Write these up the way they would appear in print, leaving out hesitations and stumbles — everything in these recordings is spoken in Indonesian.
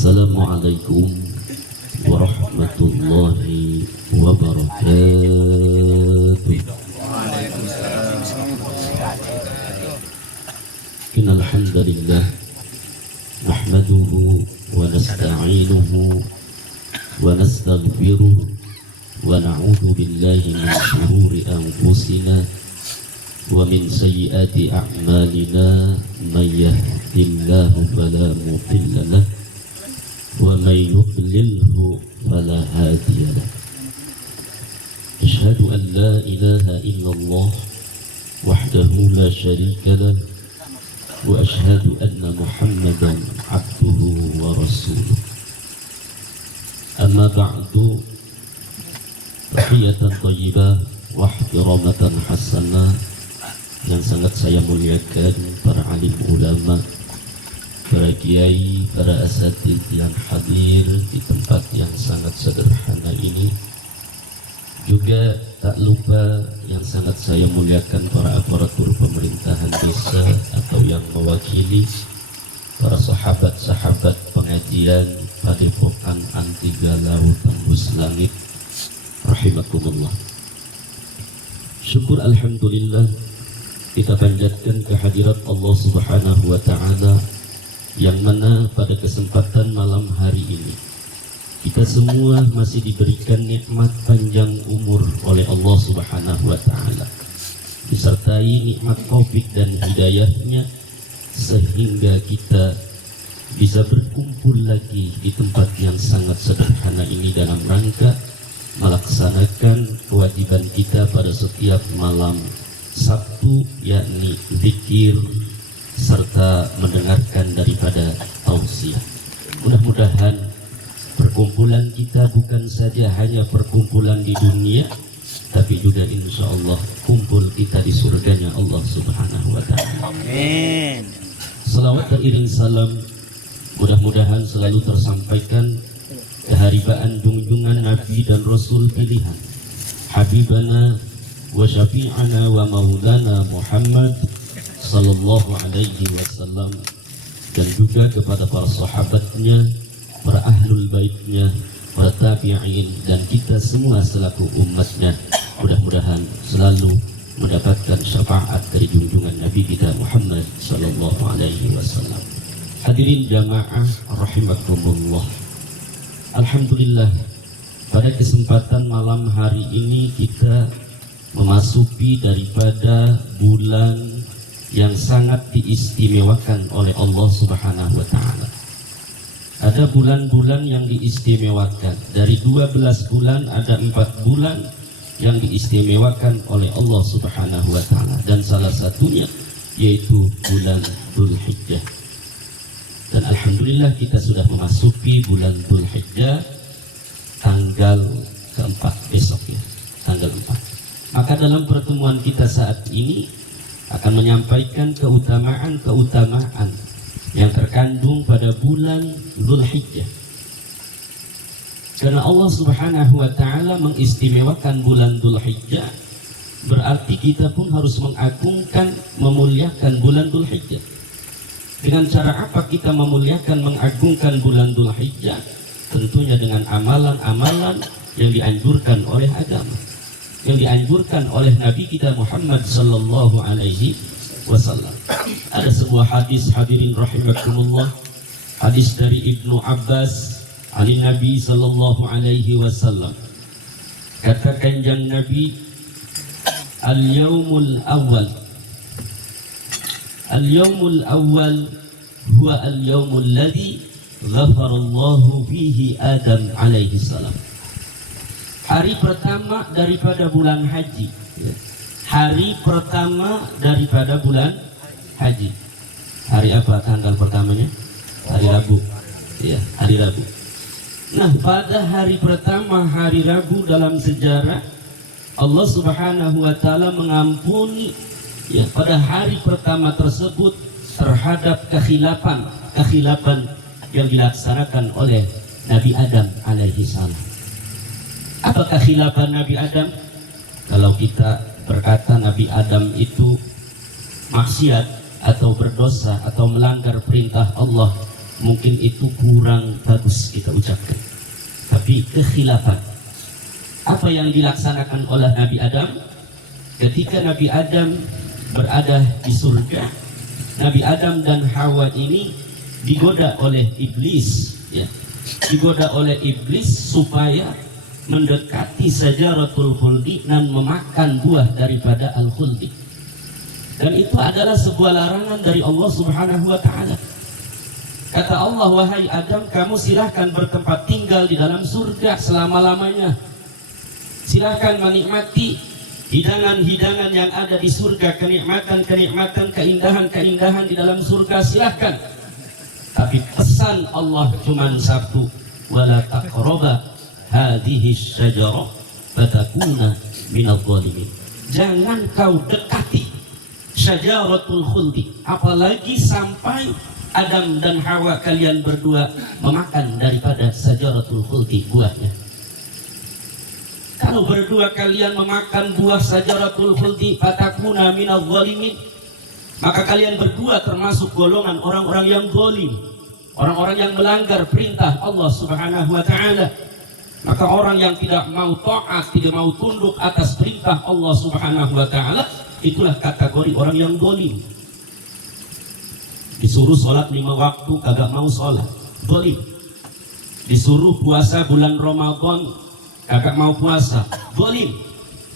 Assalamualaikum warahmatullahi wabarakatuh. Innal hamdalillah nahmaduhu wa nasta'inuhu wa nastaghfiruh wa na'udzu billahi min shururi anfusina wa min sayyiati a'malina may yahdihillahu fala mudilla lahu wa may yudlilhu fala hadiya lahu. Asyhadu an la ilaha illallah wahdahu la syarika lahu wa asyhadu anna Muhammadan abduhu wa rasuluh. Amma ba'du, tahiyatan thayyibah wa ihtiramatan hasanah yang sangat saya muliakan para alim ulama, para kiai, para asatidz yang hadir di tempat yang sangat sederhana ini. Juga tak lupa yang sangat saya muliakan para aparatur pemerintahan desa atau yang mewakili para sahabat-sahabat pengajian Padepokan Anti Galau Tembus Langit rahimakumullah. Syukur alhamdulillah kita panjatkan kehadirat Allah Subhanahu wa Ta'ala yang mana pada kesempatan malam hari ini kita semua masih diberikan nikmat panjang umur oleh Allah Subhanahu wa Ta'ala, disertai nikmat Taufik dan hidayahnya sehingga kita bisa berkumpul lagi di tempat yang sangat sederhana ini dalam rangka melaksanakan kewajiban kita pada setiap malam Sabtu, yakni zikir serta mendengarkan daripada tausiah. Mudah-mudahan perkumpulan kita bukan saja hanya perkumpulan di dunia, tapi juga insya Allah kumpul kita di surganya Allah Subhanahu wa Ta'ala. Amin. Salawat dan iring salam mudah-mudahan selalu tersampaikan keharibaan junjungan Nabi dan Rasul pilihan, Habibana wa syafi'ana wa maulana Muhammad sallallahu alaihi wasallam, dan juga kepada para sahabatnya, para ahlul baitnya, para tabi'in, dan kita semua selaku umatnya. Mudah-mudahan selalu mendapatkan syafaat dari junjungan Nabi kita Muhammad sallallahu alaihi wasallam. Hadirin jamaah rahimakumullah. Alhamdulillah, pada kesempatan malam hari ini kita memasuki daripada bulan yang sangat diistimewakan oleh Allah Subhanahu wa Ta'ala. Ada bulan-bulan yang diistimewakan. Dari 12 bulan ada 4 bulan yang diistimewakan oleh Allah Subhanahu wa Ta'ala, dan salah satunya yaitu bulan Dzulhijjah. Dan alhamdulillah kita sudah memasuki bulan Dzulhijjah tanggal keempat besok, ya, tanggal 4. Maka dalam pertemuan kita saat ini akan menyampaikan keutamaan-keutamaan yang terkandung pada bulan Dzulhijjah. Karena Allah Subhanahu wa Ta'ala mengistimewakan bulan Dzulhijjah, berarti kita pun harus mengagungkan, memuliakan bulan Dzulhijjah. Dengan cara apa kita memuliakan, mengagungkan bulan Dzulhijjah? Tentunya dengan amalan-amalan yang dianjurkan oleh agama, yang dianjurkan oleh Nabi kita Muhammad sallallahu alaihi wasallam. Ada sebuah hadis, hadirin rahimakumullah, hadis dari Ibnu Abbas ali Nabi sallallahu alaihi wasallam. Kata kanjeng Nabi, al-yaumul awal huwa al-yaumul ladzi ghafarallahu fihi Adam alaihi salam. Hari pertama daripada bulan haji, hari pertama daripada bulan haji. Hari apa tanggal pertamanya? Hari Rabu, ya, hari Rabu. Nah, pada hari pertama, hari Rabu, dalam sejarah Allah Subhanahu wa Ta'ala mengampuni, ya, pada hari pertama tersebut terhadap kekhilafan yang dilaksanakan oleh Nabi Adam alaihi salam. Apa kekhilafan Nabi Adam? Kalau kita berkata Nabi Adam itu maksiat atau berdosa atau melanggar perintah Allah, mungkin itu kurang bagus kita ucapkan, tapi kekhilafan. Apa yang dilaksanakan oleh Nabi Adam ketika Nabi Adam berada di surga? Nabi Adam dan Hawa ini digoda oleh iblis, ya, digoda oleh iblis supaya mendekati Syajaratul Khuldi dan memakan buah daripada Al-Khuldi. Dan itu adalah sebuah larangan dari Allah Subhanahu wa Ta'ala. Kata Allah, wahai Adam, kamu silahkan bertempat tinggal di dalam surga selama-lamanya. Silahkan menikmati hidangan-hidangan yang ada di surga, kenikmatan-kenikmatan, keindahan-keindahan di dalam surga, silahkan. Tapi pesan Allah cuma satu, wala taqraba hadhihi syajarah fatakuna minadh dhalimin. Jangan kau dekati Syajaratul Khuldi, apalagi sampai Adam dan Hawa kalian berdua memakan daripada Syajaratul Khuldi, buahnya. Kalau berdua kalian memakan buah Syajaratul Khuldi, fatakuna minadh dhalimin, maka kalian berdua termasuk golongan orang-orang yang zalim, orang-orang yang melanggar perintah Allah Subhanahu wa Ta'ala. Maka orang yang tidak mau taat, tidak mau tunduk atas perintah Allah Subhanahu wa Ta'ala, itulah kategori orang yang zalim. Disuruh sholat 5 waktu kagak mau sholat, zalim. Disuruh puasa bulan Ramadan kagak mau puasa, zalim.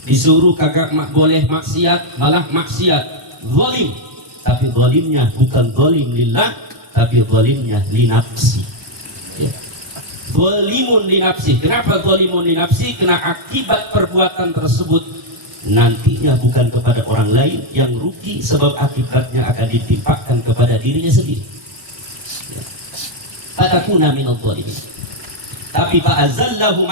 Disuruh kagak boleh maksiat, malah maksiat, zalim. Tapi zalimnya bukan zalim lillah, tapi zalimnya linafsi, ya. Zalimun linafsi. Kenapa zalimun linafsi? Karena akibat perbuatan tersebut nantinya bukan kepada orang lain yang rugi, sebab akibatnya akan ditimpakan kepada dirinya sendiri. Fatakuna minadh dhalimin. Tapi fa'azallahu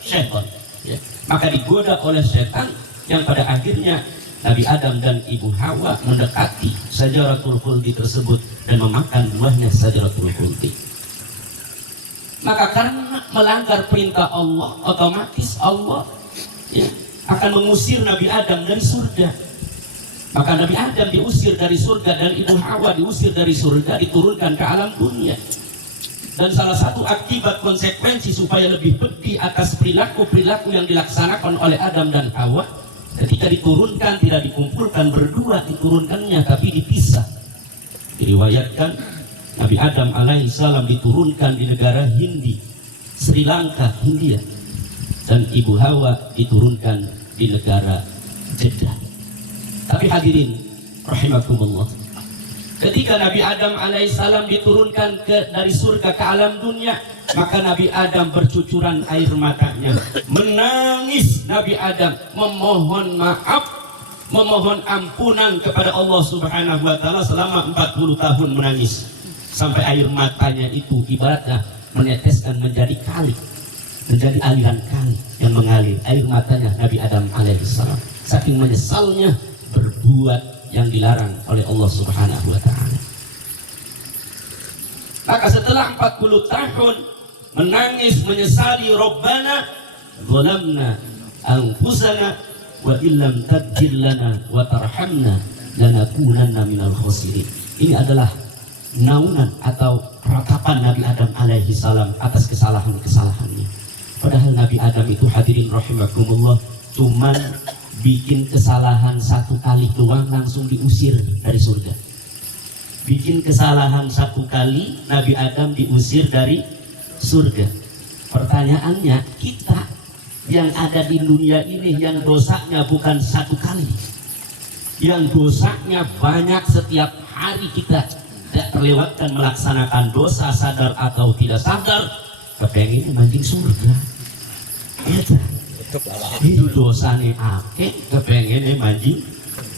syaitan, ya. Maka digoda oleh setan yang pada akhirnya Nabi Adam dan Ibu Hawa mendekati Syajaratul Khuldi tersebut dan memakan buahnya Syajaratul Khuldi. Maka karena melanggar perintah Allah, otomatis Allah, ya, akan mengusir Nabi Adam dari surga. Maka Nabi Adam diusir dari surga dan Ibu Hawa diusir dari surga, diturunkan ke alam dunia. Dan salah satu akibat konsekuensi supaya lebih pedih atas perilaku-perilaku yang dilaksanakan oleh Adam dan Hawa, ketika diturunkan tidak dikumpulkan berdua, diturunkannya tapi dipisah. Diriwayatkan Nabi Adam alaihissalam diturunkan di negara Hindi, Sri Lanka, Hindia, dan Ibu Hawa diturunkan di negara Jeddah. Tapi hadirin rahimakumullah, ketika Nabi Adam alaihissalam diturunkan dari surga ke alam dunia, maka Nabi Adam bercucuran air matanya, menangis Nabi Adam, memohon maaf, memohon ampunan kepada Allah Subhanahu wa Ta'ala selama 40 tahun menangis, sampai air matanya itu ibaratnya meneteskan menjadi kali, menjadi aliran kali yang mengalir air matanya Nabi Adam alaihissalam, saking menyesalnya berbuat yang dilarang oleh Allah Subhanahu wa Ta'ala. Maka setelah 40 tahun menangis menyesali, Rabbana zalamna anfusana wa illam taghfir lana wa tarhamna lanakunanna minal khasirin. Ini adalah naungan atau ratapan Nabi Adam alaihi salam atas kesalahan-kesalahannya. Padahal Nabi Adam itu, hadirin rahimakumullah, cuman bikin kesalahan 1 kali doang langsung diusir dari surga. Bikin kesalahan 1 kali Nabi Adam diusir dari surga. Pertanyaannya, kita yang ada di dunia ini yang dosanya bukan 1 kali, yang dosanya banyak setiap hari, kita tidak terlewatkan melaksanakan dosa sadar atau tidak sadar, kepengen mancing surga, ya, itu dosanya akeh, kepengen mancing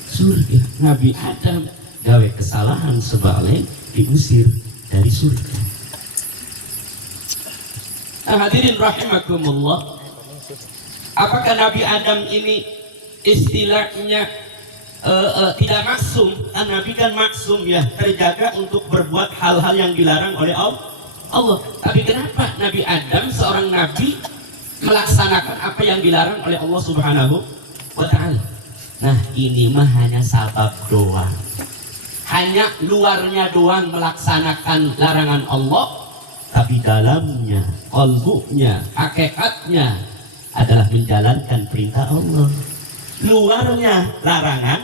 surga. Nabi Adam gawe kesalahan sebalik diusir dari surga. Nah, hadirin rahimakumullah, apakah Nabi Adam ini istilahnya tidak maksum? Nabi kan maksum, ya, terjaga untuk berbuat hal-hal yang dilarang oleh Allah. Tapi kenapa Nabi Adam seorang nabi melaksanakan apa yang dilarang oleh Allah Subhanahu wa Ta'ala? Nah, ini mah hanya sabab doang, hanya luarnya doang melaksanakan larangan Allah, tapi dalamnya, qalbunya, hakikatnya adalah menjalankan perintah Allah. Luarnya larangan,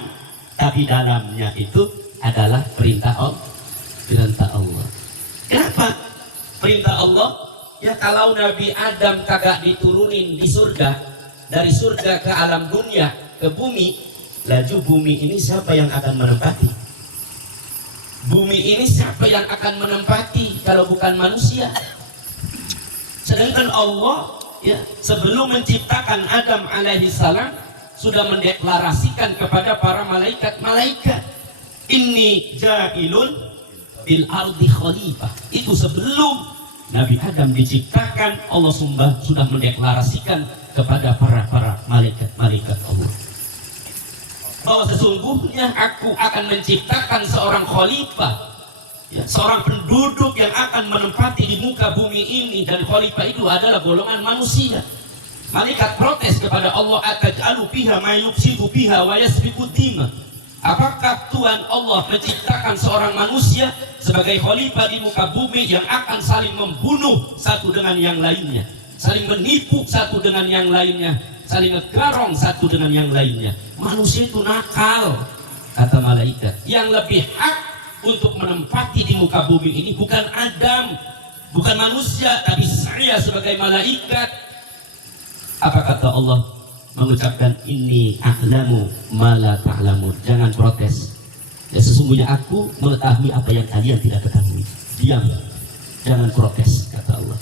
tapi dalamnya itu adalah perintah Allah. Perintah Allah. Kenapa perintah Allah? Ya kalau Nabi Adam kagak diturunin di surga, dari surga ke alam dunia, ke bumi, laju bumi ini siapa yang akan menempati? Bumi ini siapa yang akan menempati kalau bukan manusia? Sedangkan Allah ya sebelum menciptakan Adam alaihi salam sudah mendeklarasikan kepada para malaikat, inni ja'ilun bil ardi khalifah. Itu sebelum Nabi Adam diciptakan, Allah sudah mendeklarasikan kepada para malaikat Allah bahwa sesungguhnya aku akan menciptakan seorang khalifah, ya, seorang penduduk yang akan menempati di muka bumi ini, dan khalifah itu adalah golongan manusia. Malaikat protes kepada Allah, ataj'alu fiha ma yufsidu fiha wa yasfiku dima. Apakah Tuhan Allah menciptakan seorang manusia sebagai khalifah di muka bumi yang akan saling membunuh satu dengan yang lainnya, saling menipu satu dengan yang lainnya, saling ngegarong satu dengan yang lainnya? Manusia itu nakal, kata malaikat. Yang lebih hak untuk menempati di muka bumi ini bukan Adam, bukan manusia, tapi saya sebagai malaikat. Apa kata Allah? Mengucapkan inni a'lamu ma la ta'lamun. Jangan protes. Ya sesungguhnya aku mengetahui apa yang kalian tidak ketahui. Diam. Jangan protes, kata Allah.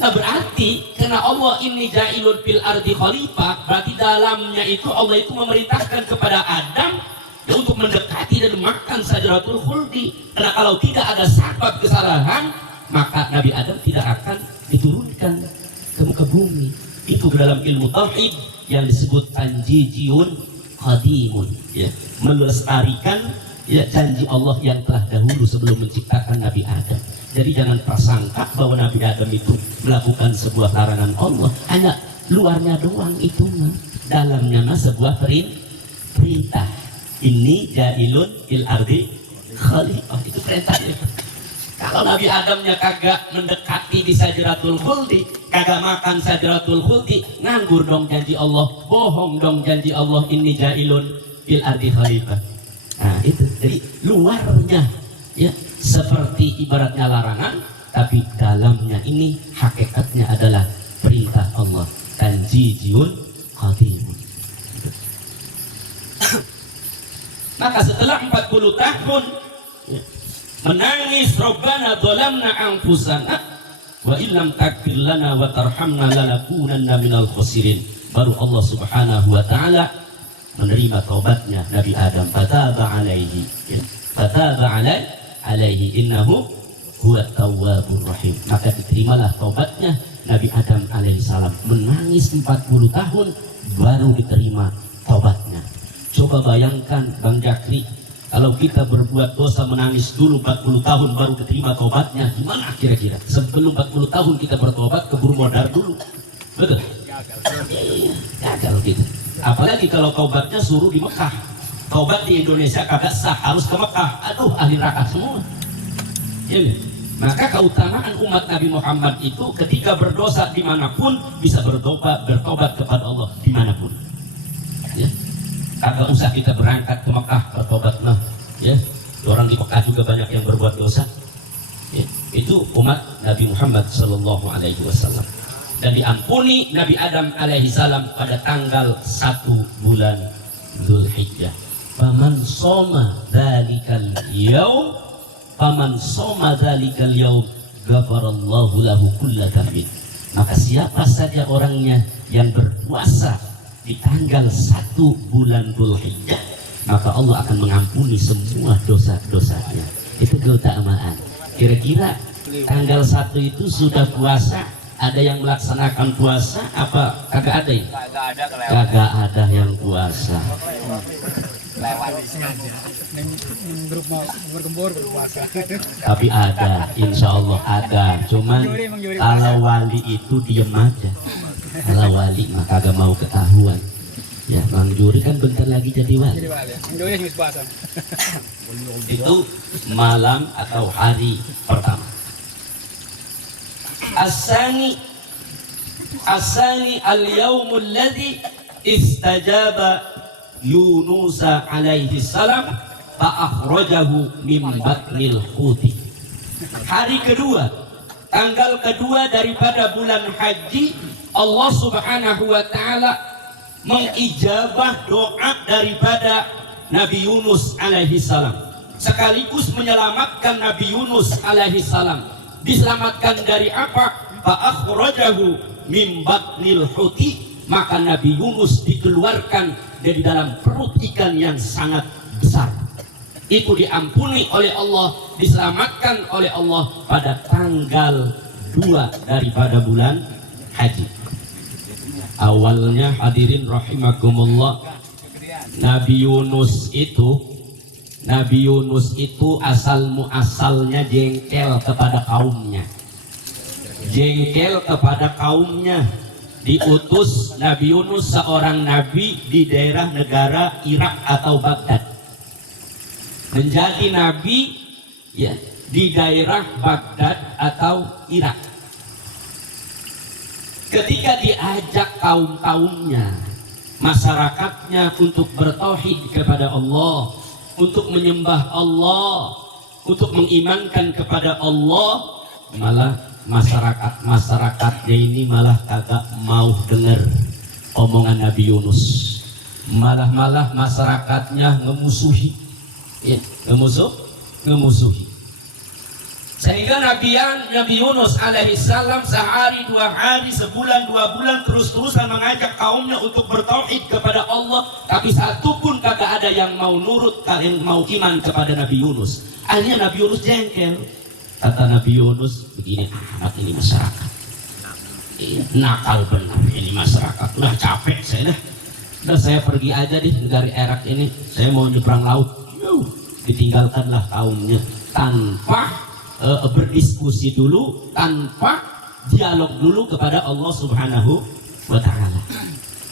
Nah berarti karena Allah ini ja'ilun fil ardi khalifah, berarti dalamnya itu Allah itu memerintahkan kepada Adam ya, untuk mendekati dan makan sajaratul khuldi. Karena kalau tidak ada sebab kesalahan, maka Nabi Adam tidak akan diturunkan ke muka bumi. Itu dalam ilmu tauhid yang disebut tanjijiyun qadimun, ya, melestarikan ya janji Allah yang telah dahulu sebelum menciptakan Nabi Adam. Jadi jangan prasangka bahwa Nabi Adam itu melakukan sebuah larangan Allah, hanya luarnya doang itu mah, dalamnya mah sebuah perintah. Ini ja'ilun fil ardi khalifah, itu perintahnya. Kalau Nabi Adamnya kagak mendekati di sajaratul khuldi, kagak makan sajaratul khuldi, nganggur dong janji Allah, bohong dong janji Allah, inni ja'ilun fil ardi khalifah. Nah itu, jadi luarnya ya seperti ibaratnya larangan, tapi dalamnya ini hakikatnya adalah perintah Allah. Tanjijun qadimun. Maka setelah 40 tahun ya, menangis, Rabbana dhalamna anfusana wa illam taghfir lana wa tarhamna lanakunanna minal khasirin. Baru Allah Subhanahu wa taala menerima taubatnya Nabi Adam. Fataba alaihi, ya. Fataba alaihi innahu huwat tawwabur rahim. Maka diterimalah taubatnya Nabi Adam alaihi salam. Menangis 40 tahun baru diterima taubatnya. Coba bayangkan Bang Jakri, kalau kita berbuat dosa menangis dulu 40 tahun baru diterima taubatnya, gimana kira-kira? Sebelum 40 tahun kita bertobat keburu modar dulu. Betul? Iya, gagal gitu. Apalagi kalau taubatnya suruh di Mekah. Taubat di Indonesia kagak sah, harus ke Mekah. Aduh, ahli neraka semua. Ini. Maka keutamaan umat Nabi Muhammad itu ketika berdosa dimanapun bisa bertobat kepada Allah dimanapun. Ya. Kagak usah kita berangkat ke Mekah bertobat lah, ya. Orang di Mekah juga banyak yang berbuat dosa. Ya. Itu umat Nabi Muhammad Sallallahu Alaihi Wasallam. Dan diampuni Nabi Adam Alaihi Salam pada tanggal 1 bulan Dzulhijjah. Faman soma dzalikal yaum, faman soma dzalikal yaum, ghafarallahu lahu kulla dzambin. Maka siapa saja orangnya yang berpuasa di tanggal 1 bulan Dzulhijjah, maka Allah akan mengampuni semua dosa-dosanya. Itu keutamaan. Kira-kira tanggal 1 itu sudah puasa, ada yang melaksanakan puasa apa kagak ada ya? Kagak ada yang puasa. Tapi ada, insya Allah ada. Cuman kalau wali itu diem aja. Kalau wali mah kagak mau ketahuan. Ya, Bang Juri kan bentar lagi jadi wali. Jadi wali. Indonesia wis puasa. Itu malam atau hari pertama. Asani al-yaumul ladzi istajaba Yunus alaihi salam fa akhrajahu min batnil huti. Hari kedua, tanggal kedua daripada bulan haji, Allah Subhanahu wa taala mengijabah doa daripada Nabi Yunus alaihi salam, sekaligus menyelamatkan Nabi Yunus alaihi salam. Diselamatkan dari apa? Fa akhrajahu mim batnil huti, maka Nabi Yunus dikeluarkan dari dalam perut ikan yang sangat besar. Itu diampuni oleh Allah, diselamatkan oleh Allah pada tanggal 2 daripada bulan haji. Awalnya hadirin rahimakumullah, Nabi Yunus itu asal muasalnya jengkel kepada kaumnya. Diutus Nabi Yunus, seorang nabi di daerah negara Irak atau Baghdad, menjadi nabi ya di daerah Baghdad atau Irak. Ketika diajak kaum-kaumnya, masyarakatnya untuk bertauhid kepada Allah, untuk menyembah Allah, untuk mengimankan kepada Allah, malah masyarakatnya ini malah kagak mau dengar omongan Nabi Yunus. Malah masyarakatnya ngemusuhi, ya, ngemusuhi. Sehingga Nabi Yunus alaihissalam sehari, 2 hari, sebulan, 2 bulan terus-terusan mengajak kaumnya untuk bertauhid kepada Allah, tapi satu pun kagak ada yang mau nurut, yang mau iman kepada Nabi Yunus. Akhirnya Nabi Yunus jengkel. Kata Nabi Yunus, begini amat ini masyarakat, nakal benar ini masyarakat. Udah capek saya dah. Udah saya pergi aja deh dari Irak ini, saya mau nyebrang laut. Ditinggalkanlah kaumnya tanpa berdiskusi dulu, tanpa dialog dulu kepada Allah Subhanahu wa ta'ala.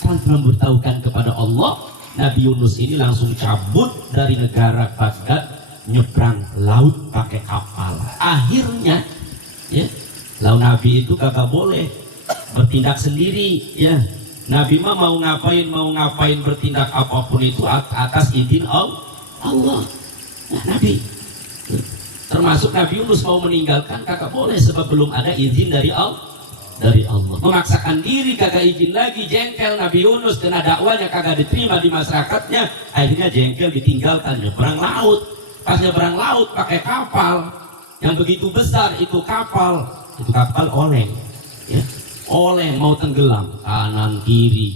Tanpa memberitahukan kepada Allah, Nabi Yunus ini langsung cabut dari negara Baghdad, nyebrang laut pakai kapal. Akhirnya ya, lalu Nabi itu kagak boleh bertindak sendiri ya. Nabi mah mau ngapain bertindak apapun itu atas izin Allah. Nah, Nabi termasuk Nabi Yunus mau meninggalkan kagak boleh, sebab belum ada izin dari Allah. Memaksakan diri kagak izin lagi, jengkel Nabi Yunus karena dakwanya kagak diterima di masyarakatnya. Akhirnya jengkel, ditinggalkan, nyebrang laut. Pas nyebrang laut pakai kapal yang begitu besar, itu kapal oleng ya. Oleng mau tenggelam, kanan kiri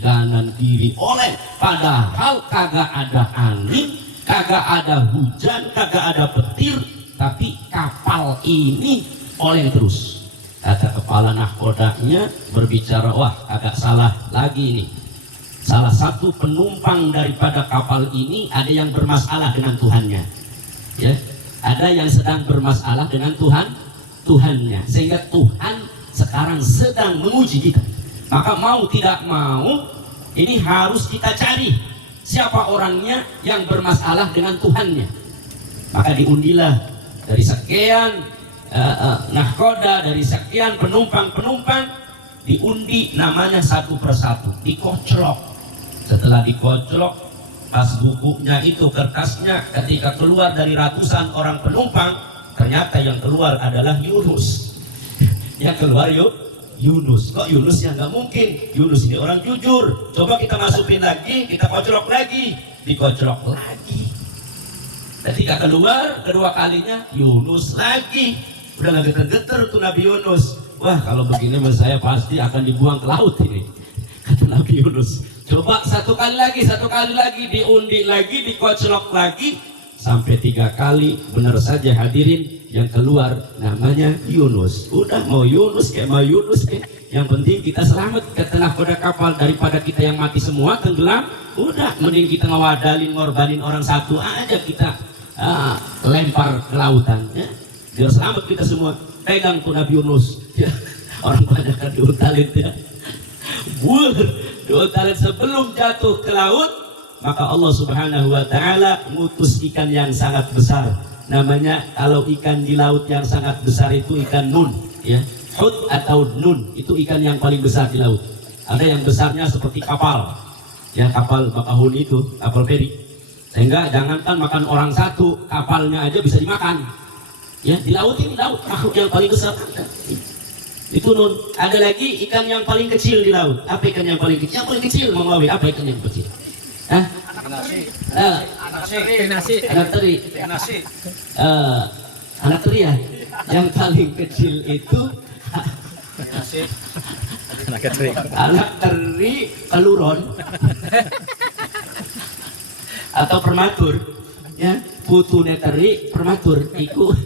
oleng. Padahal kagak ada angin, kagak ada hujan, kagak ada petir, tapi kapal ini oleng terus. Kata kepala nahkodanya berbicara, wah agak salah lagi ini. Salah satu penumpang daripada kapal ini ada yang bermasalah dengan Tuhannya, ya. Ada yang sedang bermasalah dengan Tuhannya, sehingga Tuhan sekarang sedang menguji kita. Maka mau tidak mau, ini harus kita cari siapa orangnya yang bermasalah dengan Tuhannya. Maka diundilah dari sekian nahkoda, dari sekian penumpang, diundi namanya satu persatu, dikoclok. Setelah dikoclok, pas bukunya itu, kertasnya, ketika keluar dari ratusan orang penumpang, ternyata yang keluar adalah Yunus. Yang keluar Yunus. Kok Yunus yang nggak mungkin? Yunus ini orang jujur. Coba kita masukin lagi, kita koclok lagi, dikoclok lagi. Ketika keluar kedua kalinya, Yunus lagi. Udah nggak geter-geter tuh Nabi Yunus. Wah, kalau begini saya pasti akan dibuang ke laut ini, kata Nabi Yunus. Coba satu kali lagi, diundi lagi, dikoclok lagi, sampai 3 kali. Benar saja hadirin, yang keluar namanya Yunus. Udah mau Yunus kayak, yang penting kita selamat ke tengah pada kapal, daripada kita yang mati semua tenggelam. Udah mending kita ngorbanin orang satu aja, kita lempar ke lautan ya. Biar selamat kita semua. Pegang tuh Nabi Yunus ya. Orang banyak kan diutalin ya. 2 tahun sebelum jatuh ke laut, maka Allah Subhanahu wa taala ngutus ikan yang sangat besar. Namanya kalau ikan di laut yang sangat besar itu ikan nun, ya. Hut atau nun itu ikan yang paling besar di laut. Ada yang besarnya seperti kapal, ya, kapal bakahuni itu, kapal feri. Sehingga jangankan makan orang satu, kapalnya aja bisa dimakan. Ya, di laut ini laut makhluk yang paling besar. Itu nun. Ada lagi ikan yang paling kecil di laut. Apa ikan yang paling kecil? Yang paling kecil Menglawi. Apa ikan yang kecil? Hah? Anak teri. Anak teri ya. Yang paling kecil itu anak teri keluron atau prematur. Ya, putune teri prematur. Iku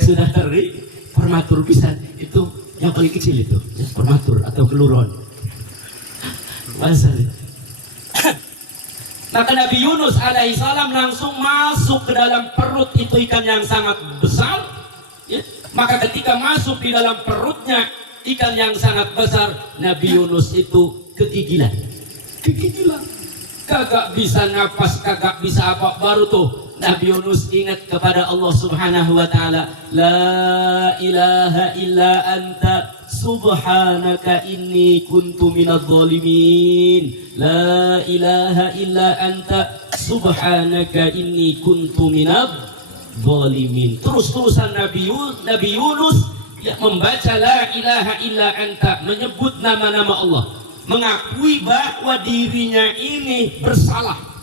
sudah teri prematur pisan itu. Yang paling kecil itu, ya, prematur atau keluron. Maka Nabi Yunus alaihissalam langsung masuk ke dalam perut itu ikan yang sangat besar. Ya. Maka ketika masuk di dalam perutnya ikan yang sangat besar, Nabi Yunus itu kegigilan. Kegigilan. Kagak bisa napas, kagak bisa apa. Baru tuh Nabi Yunus ingat kepada Allah Subhanahu wa taala, la ilaha illa anta subhanaka inni kuntu minadh dhalimin. La ilaha illa anta subhanaka inni kuntu minadh dhalimin. Terus-terusan Nabi Yunus ya, membaca la ilaha illa anta, menyebut nama-nama Allah, mengakui bahwa dirinya ini bersalah.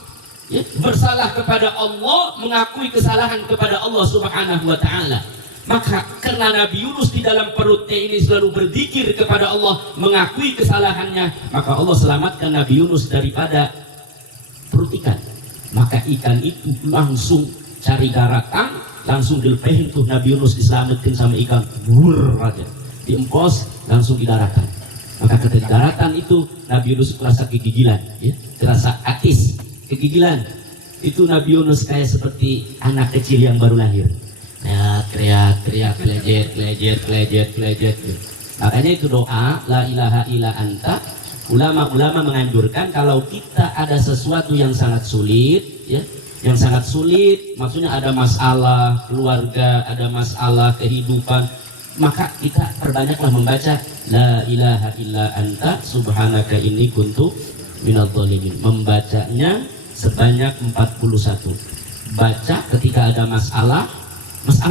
Ya, bersalah kepada Allah, mengakui kesalahan kepada Allah Subhanahu wa taala. Maka karena Nabi Yunus di dalam perutnya ini selalu berzikir kepada Allah, mengakui kesalahannya, maka Allah selamatkan Nabi Yunus daripada perut ikan. Maka ikan itu langsung cari daratan, langsung dilepehin tuh Nabi Yunus, diselamatkan sama ikan. Bur aja diempos, langsung di daratan. Maka ketika di daratan itu Nabi Yunus terasa kegigilan, ya, terasa atis, kegigilan. Itu Nabi Yunus kayak seperti anak kecil yang baru lahir. Teriak, kelejet. Makanya itu doa la ilaha illa anta. Ulama-ulama menganjurkan kalau kita ada sesuatu yang sangat sulit, ya, yang sangat sulit, maksudnya ada masalah keluarga, ada masalah kehidupan, maka kita perbanyaklah membaca la ilaha illa anta subhanaka inni kuntu minadh dhalimin. Membacanya sebanyak 41. Baca ketika ada masalah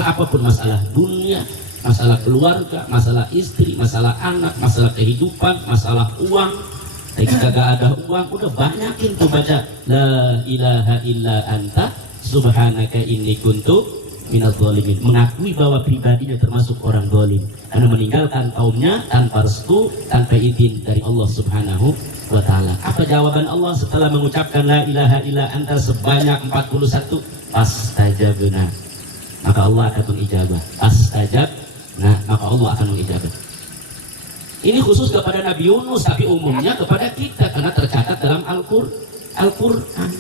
apapun, masalah dunia, masalah keluarga, masalah istri, masalah anak, masalah kehidupan, masalah uang. Ketika gak ada uang, udah banyakin tuh baca la ilaha illa anta subhanaka inni kuntu minadh dhalimin. Mengakui bahwa pribadinya termasuk orang zalim karena meninggalkan kaumnya tanpa restu, tanpa izin dari Allah Subhanahu wa ta'ala. Apa jawaban Allah setelah mengucapkan la ilaha illa anta sebanyak 41? Fastajabna. Maka Allah akan mengijabah. Fastajabna, maka Allah akan mengijabah. Ini khusus kepada Nabi Yunus, tapi umumnya kepada kita karena tercatat dalam Al-Qur'an.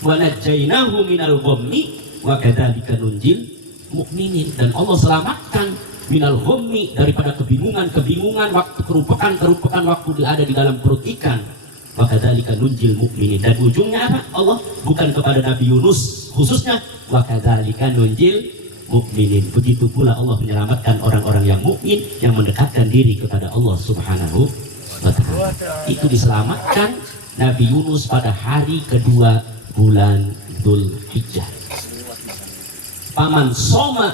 Wa najjaynahu minal ghammi wa kadzalika nunjil mu'minin. Dan Allah selamatkan minal ghammi, daripada kebingungan waktu kerupakan waktu ada di dalam perut ikan. Wa kadzalika nunjil mu'minin. Dan ujungnya apa? Allah bukan kepada Nabi Yunus khususnya, wa kadzalika nunjil mu'minin. Begitu pula Allah menyelamatkan orang-orang yang mukmin yang mendekatkan diri kepada Allah Subhanahu wa ta'ala. Itu diselamatkan Nabi Yunus pada hari kedua bulan Dzulhijjah. Paman soma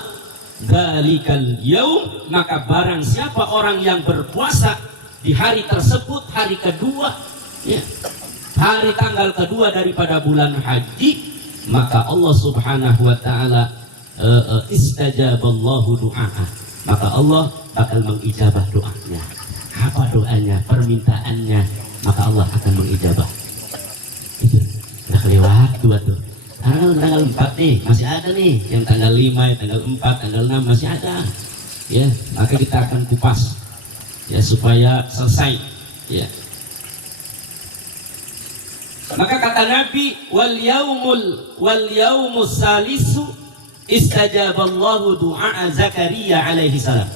dzalikal yaum, maka barang siapa orang yang berpuasa di hari tersebut, hari kedua, ya, hari tanggal kedua daripada bulan haji, maka Allah Subhanahu wa ta'ala istajaballahu du'a'a, maka Allah bakal mengijabah doanya. Apa doanya? Permintaannya, maka Allah akan mengijabah. Itu udah kelewat dua tuh. Tanggal 4 nih masih ada nih, yang tanggal 5, tanggal 4, tanggal 6 masih ada. Ya, maka kita akan kupas ya supaya selesai. Ya. Maka kata Nabi, wal yaumus salisu istajaballahu du'a Zakaria alaihi salam.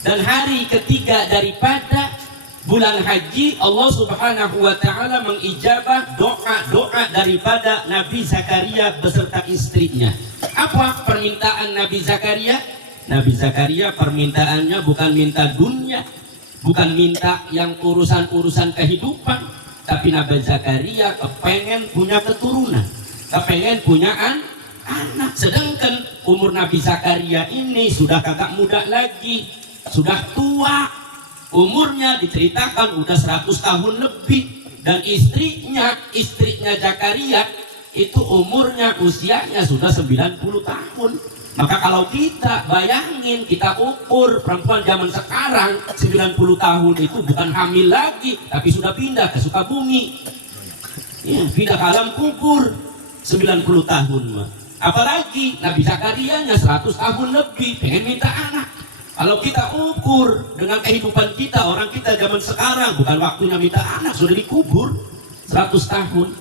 Dan hari ketiga daripada Bulan haji Allah subhanahu wa ta'ala mengijabah doa-doa daripada Nabi Zakaria beserta istrinya. Apa permintaan Nabi Zakaria? Nabi Zakaria permintaannya bukan minta dunia, bukan minta yang urusan-urusan kehidupan, tapi Nabi Zakaria kepengen punya keturunan, kepengen punya anak. Sedangkan umur Nabi Zakaria ini sudah kagak muda lagi, sudah tua. Umurnya diceritakan udah 100 tahun lebih. Dan istrinya Zakaria itu umurnya, usianya sudah 90 tahun. Maka kalau kita bayangin, kita ukur perempuan zaman sekarang 90 tahun itu bukan hamil lagi, tapi sudah pindah ke Sukabumi, ya, pindah ke alam kubur. 90 tahun mah. Apalagi Nabi Zakaria-nya 100 tahun lebih, pengen minta anak. Kalau kita ukur dengan kehidupan kita, orang kita zaman sekarang bukan waktunya minta anak, sudah dikubur 100 tahun.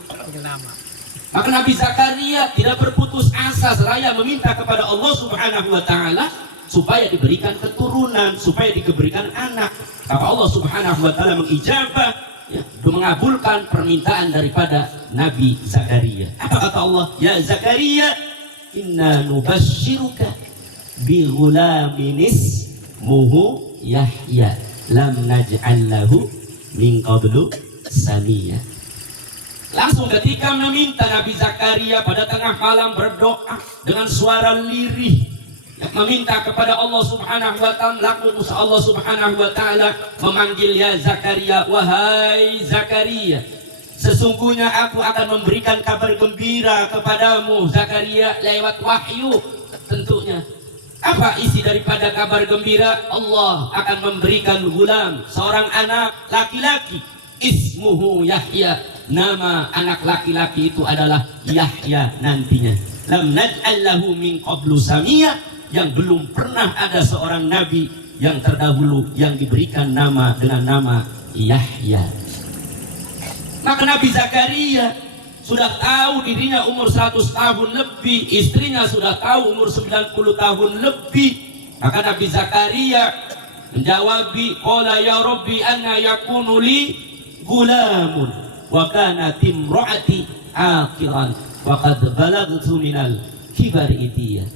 Maka Nabi Zakaria tidak berputus asa seraya meminta kepada Allah subhanahu wa ta'ala supaya diberikan keturunan, supaya diberikan anak. Maka Allah subhanahu wa ta'ala mengijabah, ya, mengabulkan permintaan daripada Nabi Zakaria. Apa kata Allah? Ya Zakaria, inna nubashiruka bi ghulamin ismuhu Yahya lam naj'al lahu min qablu samia. Langsung ketika meminta Nabi Zakaria pada tengah malam berdoa dengan suara lirih, meminta kepada Allah subhanahu wa ta'ala, lalu Allah subhanahu wa ta'ala memanggil, ya Zakaria, wahai Zakaria, sesungguhnya aku akan memberikan kabar gembira kepadamu Zakaria lewat wahyu. Tentunya apa isi daripada kabar gembira? Allah akan memberikan gulam, seorang anak laki-laki, ismuhu Yahya, nama anak laki-laki itu adalah Yahya nantinya. Lam naj'al lahu min qablu samia, yang belum pernah ada seorang nabi yang terdahulu yang diberikan nama dengan nama Yahya. Maka Nabi Zakaria sudah tahu dirinya umur 100 tahun lebih, istrinya sudah tahu umur 90 tahun lebih. Maka Nabi Zakaria menjawabi, qala ya rabbi anna yakunu li gulamun wa kanat imraati aqiran wa qad balagtu minal kibari itiya.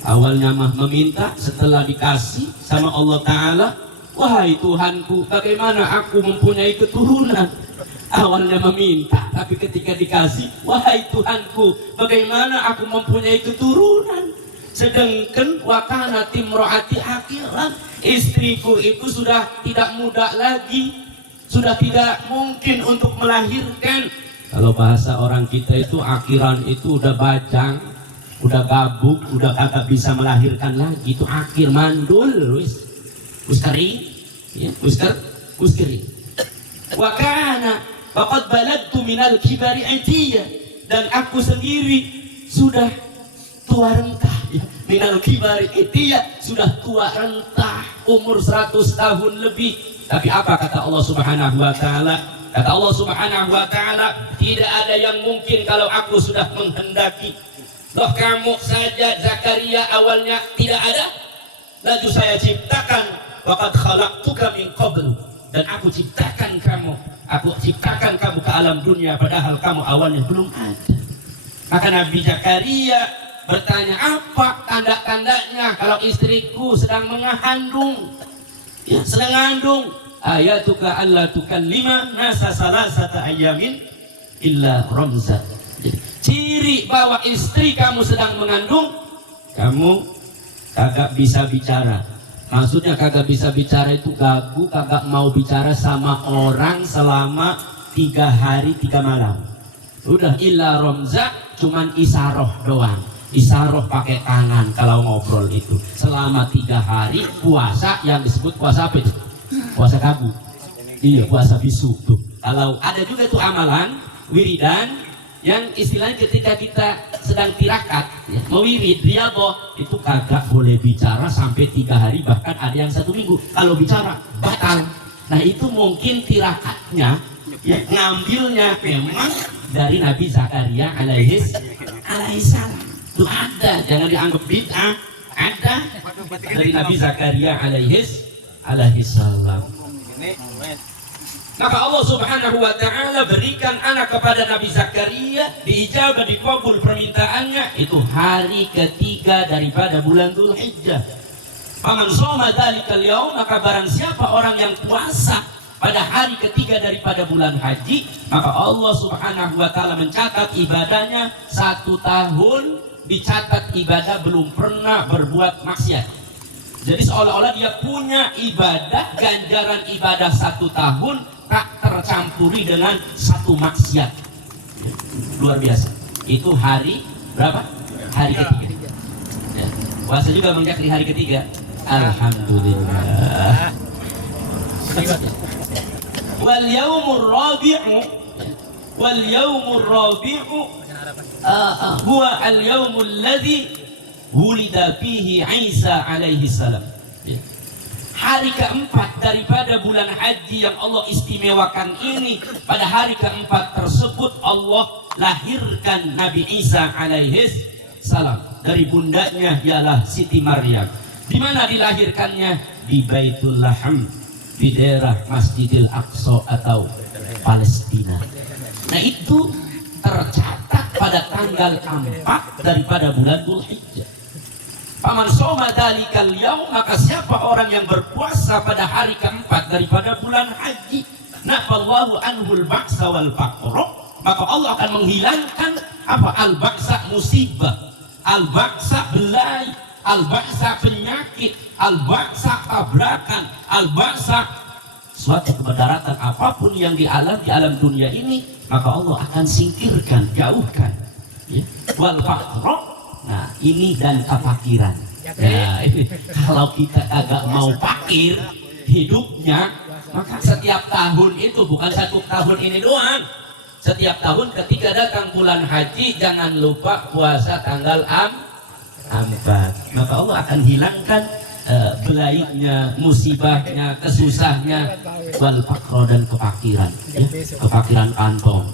Awalnya mah meminta, setelah dikasih sama Allah Ta'ala, wahai Tuhanku, bagaimana aku mempunyai keturunan. Awalnya meminta, tapi ketika dikasih, wahai Tuhanku, bagaimana aku mempunyai keturunan. Sedangkan wakana timroati akhiran, istriku itu sudah tidak muda lagi, sudah tidak mungkin untuk melahirkan. Kalau bahasa orang kita itu akhiran itu udah bajang, udah gabuk, udah kagak bisa melahirkan lagi. Itu akhir mandul, wis kering, ya, wis kering. Wakana faqad balagtu minal kibari atiya, dan aku sendiri sudah tua rentah, ya. Minal kibari atiya, sudah tua rentah, umur 100 tahun lebih. Tapi apa kata Allah subhanahu wa ta'ala? Kata Allah subhanahu wa ta'ala, tidak ada yang mungkin kalau aku sudah menghendaki. Loh, kamu saja Zakaria awalnya tidak ada, lalu saya ciptakan, waqad khalaqtuka min qablu, dan aku ciptakan kamu ke alam dunia, padahal kamu awalnya belum ada. Maka Nabi Zakaria bertanya, apa tanda-tandanya kalau istriku sedang mengandung? Ya, sedang mengandung. Ayatuka alla tukallima nasa salasata ayamin illa ramza. Ciri bahwa istri kamu sedang mengandung, kamu kagak bisa bicara. Maksudnya kagak bisa bicara itu gagu, kagak mau bicara sama orang selama 3 hari 3 malam. Udah illa romza, cuman isaroh doang. Isaroh pakai tangan kalau ngobrol itu. Selama 3 hari puasa, yang disebut puasa apa itu? Puasa gagu. Iya, puasa bisu tuh. Kalau ada juga tuh amalan wiridan yang istilahnya ketika kita sedang tirakat, ya, mewirid riyadhah, itu kagak boleh bicara sampai 3 hari, bahkan ada yang 1 minggu. Kalau bicara batal. Nah itu mungkin tirakatnya, ya, ngambilnya memang dari Nabi Zakaria alaihissalam. Itu ada, jangan dianggap bid'ah, ada dari Nabi Zakaria alaihissalam. Maka Allah Subhanahu wa ta'ala berikan anak kepada Nabi Zakaria, diijabah, dikabul permintaannya, itu hari ketiga daripada bulan Dzulhijjah. Faman shoma dzalikal yaum, maka barang siapa orang yang puasa pada hari ketiga daripada bulan haji, maka Allah Subhanahu wa ta'ala mencatat ibadahnya 1 tahun, dicatat ibadah belum pernah berbuat maksiat. Jadi seolah-olah dia punya ibadah, ganjaran ibadah 1 tahun tak tercampuri dengan 1 maksiat. Luar biasa. Itu hari berapa? Hari ketiga. Ya. Puasa juga Bang Jakri hari ketiga. Alhamdulillah. Wal yaumur rabi'u, wal yaumur rabi'u huwa al yaumul ladzi wulida fihi Isa alaihi salam. Hari keempat daripada bulan haji yang Allah istimewakan ini, pada hari keempat tersebut Allah lahirkan Nabi Isa alaihi salam dari bundanya ialah Siti Maryam. Di mana dilahirkannya? Di Baitul Laham, di daerah Masjidil Aqsa atau Palestina. Nah itu tercatat pada tanggal 4 daripada bulan Dzulhijjah. Faman shoma dzalikal yaum, maka siapa orang yang berpuasa pada hari keempat daripada bulan haji, nafallahu anhul ba'sa wal faqra, maka Allah akan menghilangkan apa? Al-ba'sa musibah, al-ba'sa belai, al-ba'sa penyakit, al-ba'sa tabrakan, al-ba'sa suatu kebedaratan apapun yang di alam dunia ini, maka Allah akan singkirkan, jauhkan. Ya. Wal faqra. Nah ini dan kefakiran. Ya, kalau kita agak mau fakir hidupnya, maka setiap tahun itu bukan 1 tahun ini doang. Setiap tahun ketika datang bulan haji, jangan lupa puasa tanggal 4. Maka Allah akan hilangkan belainya, musibahnya, kesusahnya, wal faqra dan kefakiran. Ya, kefakiran kantong,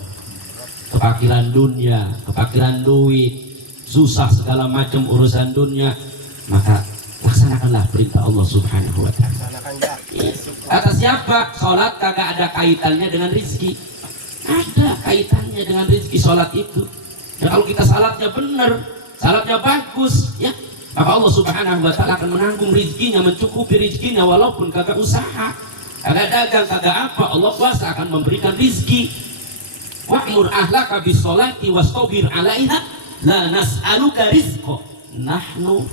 kefakiran dunia, kefakiran duit, susah segala macam urusan dunia, maka laksanakanlah perintah Allah Subhanahu wa ta'ala. Kata siapa? Sholat kagak ada kaitannya dengan rizki. Ada kaitannya dengan rizki sholat itu. Dan kalau kita salatnya benar, salatnya bagus, ya, maka Allah Subhanahu wa ta'ala akan menanggung rizkinya, mencukupi rizkinya walaupun kagak usaha, kagak dagang, kagak apa, Allah kuasa akan memberikan rizki. Wa'mur ahlaka bis sholati wastabir 'alaiha la nas'aluka rizqa nahnu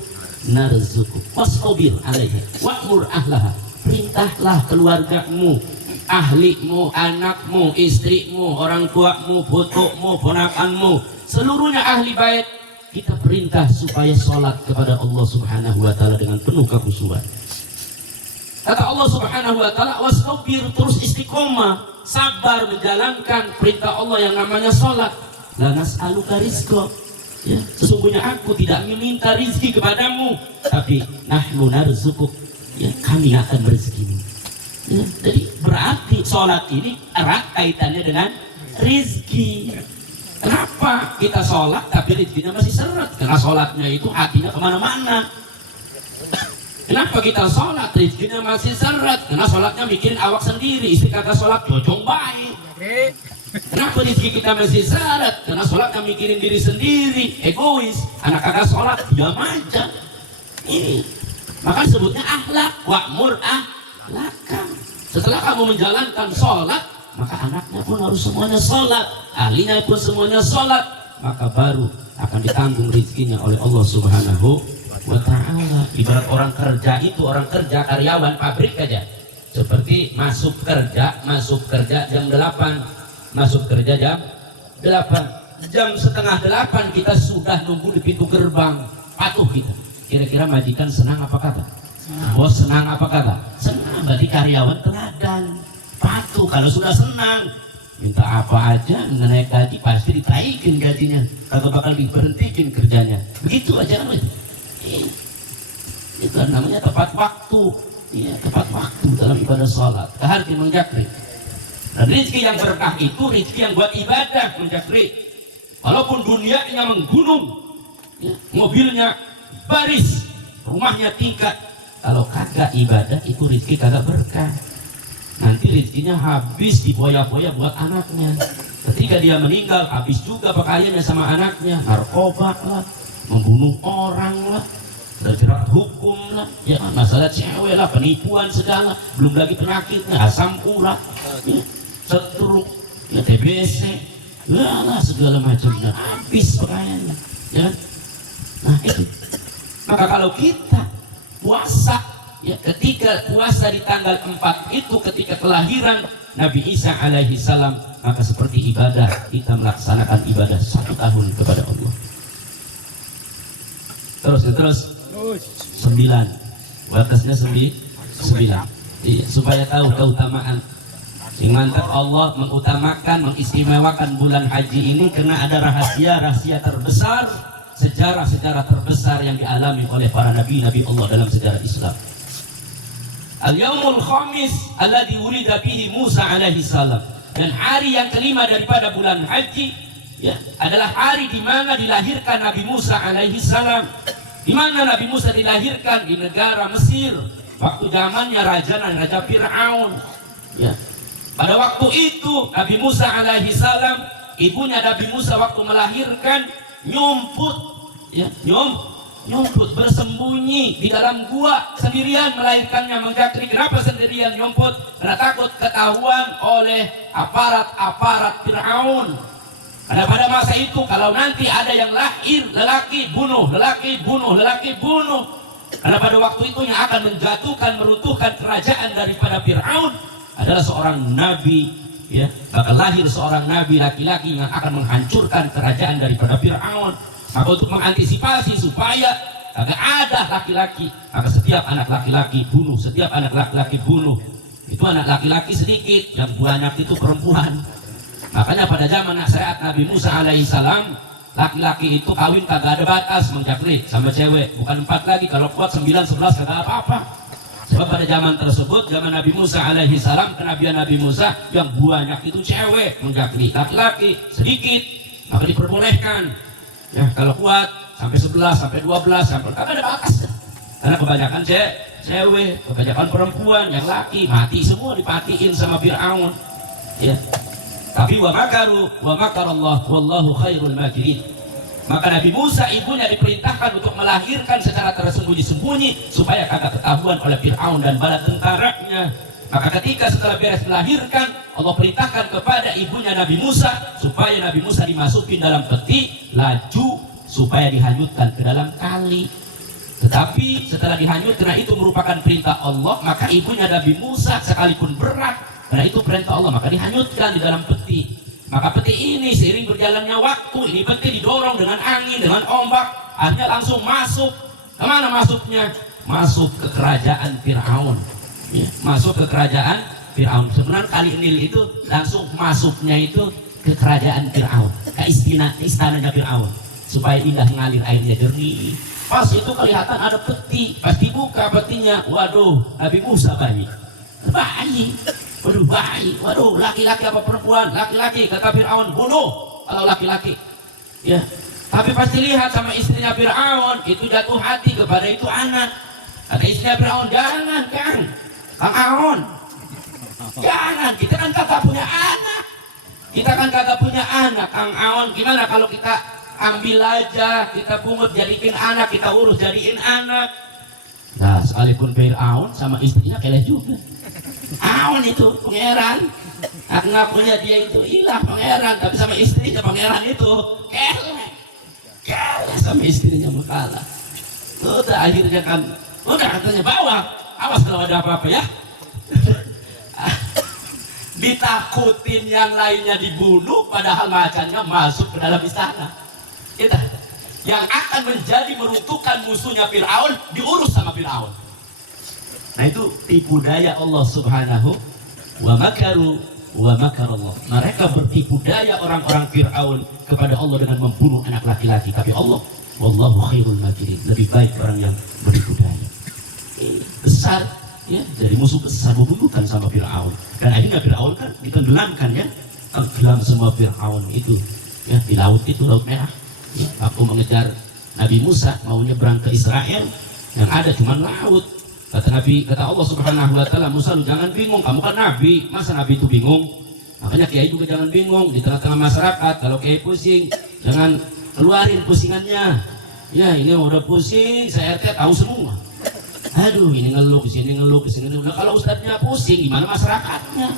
narzuquk wastabir 'alaiha wa'mur ahlaha. Perintahlah keluargamu, ahlimu, anakmu, istrimu, orang tuamu, putukmu, ponakanmu, seluruhnya ahli bait, kita perintah supaya sholat kepada Allah Subhanahu wa ta'ala dengan penuh kekhusyuan. Kata Allah Subhanahu wa ta'ala, wastabir, terus istiqomah, sabar menjalankan perintah Allah yang namanya sholat. La nas'aluka rizqa, ya, sesungguhnya aku tidak meminta rizki kepadamu, tapi nahnu narzuquk, ya, kami akan berezekimu. Ya, jadi berarti sholat ini erat kaitannya dengan rizki. Kenapa kita sholat tapi rizkinya masih seret? Karena sholatnya itu hatinya kemana-mana. Kenapa kita sholat rizkinya masih seret? Karena sholatnya mikirin awak sendiri. Istri kata sholat jojong baik. Kenapa rezeki kita masih syarat? Karena sholatnya mikirin diri sendiri, egois. Anak kakak sholat diam aja. Ini maka sebutnya akhlak. Wa'mur ahlaka. Setelah kamu menjalankan sholat, maka anaknya pun harus semuanya sholat, ahlinya pun semuanya sholat, maka baru akan ditanggung rezekinya oleh Allah Subhanahu wa ta'ala. Ibarat orang kerja itu, orang kerja karyawan pabrik aja, seperti masuk kerja jam 8, masuk kerja jam 8, jam setengah 8 kita sudah nunggu di pintu gerbang, patuh kita. Kira-kira majikan senang apa kata? Bos senang apa kata? Senang, berarti karyawan teladan, patuh. Kalau sudah senang, minta apa aja, naik gaji pasti ditaikin gajinya, kagak bakal diberhentikin kerjanya. Begitu aja namanya. Itu namanya tepat waktu. Iya, tepat waktu dalam ibadah sholat. Keharti menjakri. Dan rezeki yang berkah itu rezeki yang buat ibadah, menjakri. Walaupun dunianya menggunung, ya, mobilnya baris, rumahnya tingkat, kalau kagak ibadah itu rezeki kagak berkah. nanti rezekinya habis diboya-boya buat anaknya. Ketika dia meninggal, habis juga pakaiannya sama anaknya, narkoba lah, membunuh orang lah, terjerat hukum lah, ya kan? Masalah cewek lah, penipuan segala, belum lagi penyakitnya, asam urat, ya, stroke, ya, TBC, lah segala macamnya, habis pakaiannya, ya kan? Nah itu. Maka kalau kita puasa, ya, ketika puasa di tanggal 4 itu ketika kelahiran Nabi Isa alaihi salam, maka seperti ibadah kita melaksanakan ibadah 1 tahun kepada Allah. Terus 9, batasnya 9. Iya, supaya tahu keutamaan. Yang mantap, Allah mengutamakan, mengistimewakan bulan haji ini karena ada rahasia terbesar, sejarah terbesar yang dialami oleh para nabi-nabi Allah dalam sejarah Islam. Al-Yaumul Khamis alladzi wulida bihi Musa alaihi salam, dan hari yang kelima daripada bulan haji, ya, adalah hari di mana dilahirkan Nabi Musa alaihi salam. Di mana Nabi Musa dilahirkan? Di negara Mesir. Waktu zamannya Raja Fir'aun. Ya. Pada waktu itu Nabi Musa alaihi salam, ibunya Nabi Musa waktu melahirkan nyumput, ya, nyumput bersembunyi di dalam gua sendirian melahirkannya, Mengjakri. Kenapa sendirian nyumput? Karena takut ketahuan oleh aparat Fir'aun. Karena pada masa itu kalau nanti ada yang lahir lelaki bunuh. Karena pada waktu itu yang akan menjatuhkan, meruntuhkan kerajaan daripada Fir'aun adalah seorang nabi, ya, bakal lahir seorang nabi laki-laki yang akan menghancurkan kerajaan daripada Fir'aun. Maka untuk mengantisipasi supaya agak ada laki-laki, maka setiap anak laki-laki bunuh. Itu anak laki-laki sedikit, yang banyak itu perempuan. Makanya pada zaman syariat Nabi Musa alaihissalam, laki-laki itu kawin kagak ada batas, Mengjakri, sama cewek. Bukan 4 lagi, kalau kuat 9, 11 kagak apa-apa. Sebab pada zaman tersebut, zaman Nabi Musa alaihissalam, kenabian Nabi Musa, yang banyak itu cewek, Mengjakri, laki-laki sedikit, maka diperbolehkan. Ya, kalau kuat sampai 11, sampai 12, sampai kagak ada batas. Karena kebanyakan cewek, kebanyakan perempuan, yang laki mati semua, dipatiin sama Fir'aun. Ya. Tapi wa makarallah wallahu khairul makirin. Maka Nabi Musa ibunya diperintahkan untuk melahirkan secara tersembunyi-sembunyi supaya kagak ketahuan oleh Fir'aun dan bala tentaranya. Maka ketika setelah beres melahirkan, Allah perintahkan kepada ibunya Nabi Musa supaya Nabi Musa dimasukin dalam peti, laju supaya dihanyutkan ke dalam kali. Tetapi setelah dihanyut, karena itu merupakan perintah Allah, maka ibunya Nabi Musa sekalipun berat, karena itu perintah Allah, maka dihanyutkan di dalam peti. Maka peti ini seiring berjalannya waktu, ini peti didorong dengan angin, dengan ombak, akhirnya langsung masuk. Kemana masuknya? Masuk ke kerajaan Fir'aun. Ya, masuk ke kerajaan Fir'aun. Sebenarnya kali Nil itu langsung masuknya itu ke kerajaan Fir'aun, ke istananya Fir'aun, supaya indah mengalir airnya jernih. Pas itu kelihatan ada peti, pas dibuka petinya, waduh, Nabi Musa bayi. Waduh, laki-laki apa perempuan? Laki-laki, kata Fir'aun, bunuh kalau laki-laki. Ya, tapi pas dilihat sama istrinya Fir'aun, itu jatuh hati kepada itu anak. Kata istrinya Fir'aun, jangan Kang Aon, jangan, kita kan kagak punya anak. Kang Aon, gimana kalau kita ambil aja, kita pungut jadiin anak, kita urus jadiin anak. Nah, sekalipun Fir'aun sama istrinya keleh juga. Aon itu pangeran, ngakunya dia itu ilah pangeran, tapi sama istrinya pangeran itu keleh sama istrinya makalah. Udah akhirnya kan, udah katanya bawa, awas kalau ada apa-apa ya. Ditakutin yang lainnya dibunuh, padahal macannya masuk ke dalam istana. Itu yang akan menjadi meruntuhkan musuhnya Fir'aun, diurus sama Fir'aun. Nah itu tipu daya Allah subhanahu wa makaru wa makarallah. Mereka bertipu daya orang-orang Fir'aun kepada Allah dengan membunuh anak laki-laki. Tapi Allah, wallahu khairul makirin, lebih baik orang yang bertipu daya. Besar, ya, jadi musuh besar bukan sama Fir'aun. Dan akhirnya Fir'aun kan ditenggelamkan, ya, tenggelam semua Fir'aun itu, ya, di laut itu, Laut Merah. Ya, waktu mengejar Nabi Musa mau nyebrang ke Israel, yang ada cuma laut. Kata Allah Subhanahu wa taala, Musa lu jangan bingung, kamu kan nabi, masa nabi itu bingung? Makanya kiai juga jangan bingung di tengah-tengah masyarakat. Kalau kiai pusing, jangan keluarin pusingannya. Ya ini udah pusing, saya RT tahu semua. Aduh ini ngeluh kesini ngeluh kesini. Nah, kalau ustadznya pusing, gimana masyarakatnya?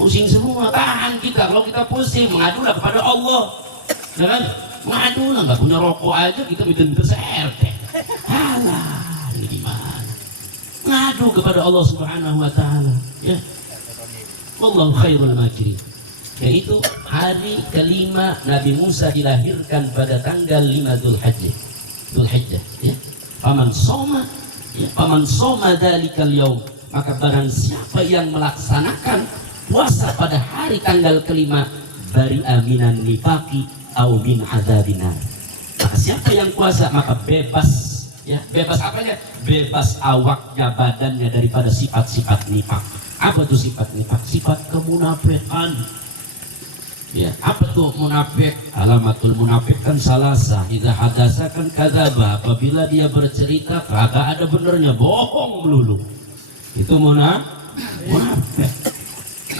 Pusing semua, tahan kita. Kalau kita pusing, mengadulah kepada Allah. Ya kan? Mengadulah, nggak punya rokok aja kita bikin se-RT. Halah, ini gimana? Ngadu kepada Allah Subhanahu wa taala, ya. Wallahu khairul makirin. Yaitu hari kelima Nabi Musa dilahirkan pada tanggal 5 Dzulhijjah, ya. Paman soma dzalikal yaum, maka barang siapa yang melaksanakan puasa pada hari tanggal kelima, bari aminan nifaqi au min adzabina. Maka siapa yang puasa maka bebas. Ya, bebas apanya? Bebas awaknya, badannya daripada sifat-sifat nifak. Apa tuh sifat nifak? Sifat kemunafikan. Ya, apa tuh munafik? Alamatul munafik kan salasa. Idza hadasa kan kadzaba. Apabila dia bercerita kagak ada benernya, bohong melulu. Itu munafik.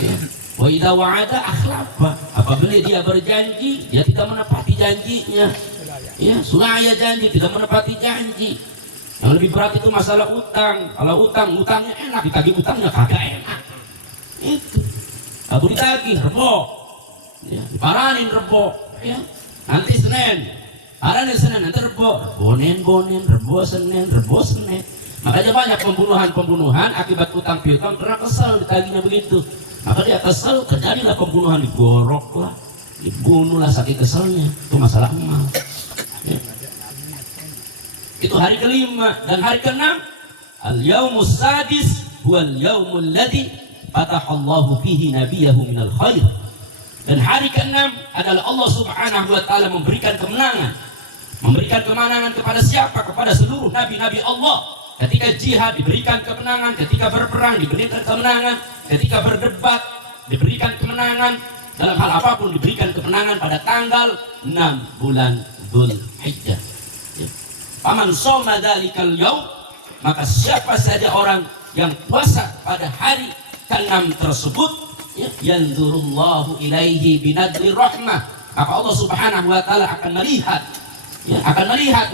Ya. Wa idza wa'ada akhlafa. Apabila dia berjanji, dia tidak menepati janjinya. Ya, sulaya janji, tidak menepati janji. Yang lebih berat itu masalah utang. Kalau utangnya enak, ditagih utangnya kagak enak. Itu. Aku ditagih rebo, ya, diparanin rebo, ya. Nanti Senin, paranin Senin, nanti rebo, rebo Senin. Makanya banyak pembunuhan akibat utang piutang karena kesel ditagihnya begitu. Maka dia kesel, terjadilah pembunuhan, digorok lah, dibunuhlah saking keselnya. Itu masalah emas. Ya. Itu hari kelima. Dan hari keenam, al-yaumus sadis huwal yaumul ladzi fatahallahu fihi nabiyahu minal khair. Dan hari keenam adalah Allah Subhanahu wa taala memberikan kemenangan. Memberikan kemenangan kepada siapa? Kepada seluruh nabi-nabi Allah. Ketika jihad diberikan kemenangan, ketika berperang diberikan kemenangan, ketika berdebat diberikan kemenangan, dalam hal apapun diberikan kemenangan pada tanggal 6 bulan Dzulhijjah. Ya. Faman shoma dzalikal yaum, maka siapa saja orang yang puasa pada hari ke-6 tersebut, ya, yanzurullahu ilaihi binadri rahmah, maka Allah Subhanahu wa taala akan melihat, ya,